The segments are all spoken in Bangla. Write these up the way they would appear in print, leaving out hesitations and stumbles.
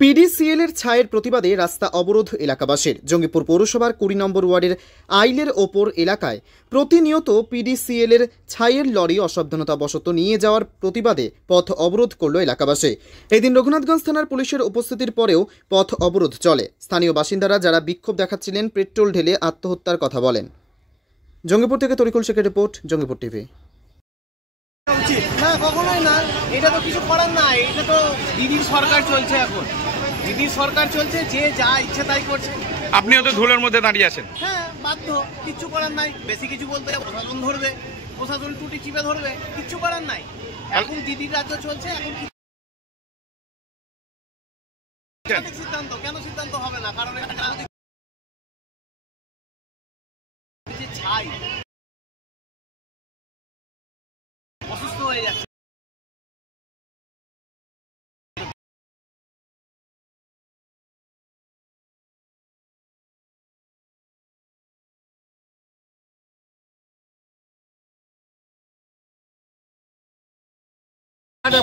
পিডিসিএল এর ছায়ের প্রতিবাদে রাস্তা অবরোধ এলাকাবাসীর। জঙ্গিপুর পৌরসভার 20 নম্বর ওয়ার্ডের আইলের ওপর এলাকায় প্রতিনিয়ত পিডিসিএল এর ছায়ের লরি অসাবধানতাবশত নিয়ে যাওয়ার প্রতিবাদে পথ অবরোধ করল এলাকাবাসী। এদিন রঘুনাথগঞ্জ থানার পুলিশের উপস্থিতির পরেও পথ অবরোধ চলে। স্থানীয় বাসিন্দারা যারা বিক্ষোভ দেখাচ্ছিলেন পেট্রোল ঢেলে আত্মহত্যার কথা বলেন। জঙ্গিপুর থেকে তরিকুল শেখের রিপোর্ট, জঙ্গিপুর টিভি। না, কখনোই না। এটা তো কিছু করার নাই। এটা তো দিদির সরকার চলছে, এখন দিদির সরকার চলছে, যে যা ইচ্ছে তাই করছে। আপনিও তো ধুলোর মধ্যে দাঁড়িয়ে আছেন। হ্যাঁ, বাধ্য, কিচ্ছু করার নাই। বেশি কিছু বলতে প্রশাসন ধরবে, প্রশাসন টুটি চিপে ধরবে, কিচ্ছু করার নাই। এখন দিদির রাজ্য চলছে, এখন সিদ্ধান্ত কেন সিদ্ধান্ত হবে না? কারণ ছাই অসুস্থ হয়ে যাচ্ছে।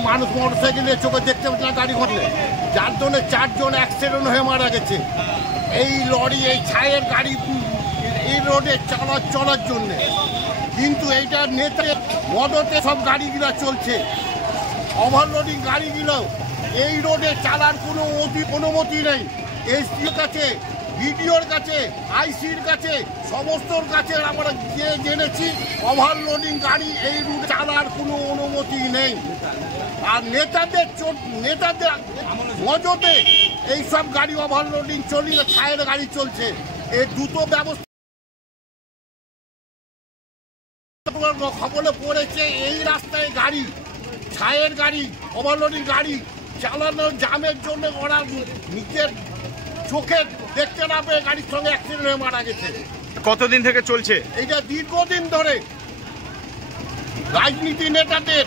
মানুষ মোটরসাইকেলে চোখে দেখতে পাচ্ছে না গাড়ি ঘটলে, যার জন্য 4 জন অ্যাক্সিডেন্ট হয়ে মারা গেছে। এই লরি, এই ছায়ের গাড়ি এই রোডে চলার জন্যে। কিন্তু এইটা নেতা মদতে সব গাড়িগুলো চলছে, ওভারলোডিং গাড়িগুলো এই রোডে চালার কোনো অনুমতি নেই। এসপির কাছে, বিডিওর কাছে, আইসির কাছে, সমস্তর কাছে আমরা জেনেছি ওভারলোডিং গাড়ি এই রুটে চালার কোনো অনুমতি নেই। আর নেতাদের মজতে এইসব গাড়ি ওভারলোডিং চলিয়ে ছায়ের গাড়ি চলছে। এর দ্রুত ব্যবস্থা খবরে পড়েছে। এই রাস্তায় গাড়ি, ছায়ের গাড়ি, ওভারলোডিং গাড়ি চালানোর জামের জন্য ওরা নিজের চোখে দেখতে না পেয়ে গাড়ির সঙ্গে অ্যাক্সিডেন্ট হয়ে মারা গেছে। কতদিন থেকে চলছে এইটা? দীর্ঘদিন ধরে রাজনীতি নেতাদের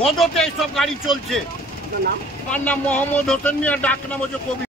মদতে এইসব গাড়ি চলছে। আমার নাম মোহাম্মদ হোসেন মিয়া, ডাক নাম হচ্ছে কবি।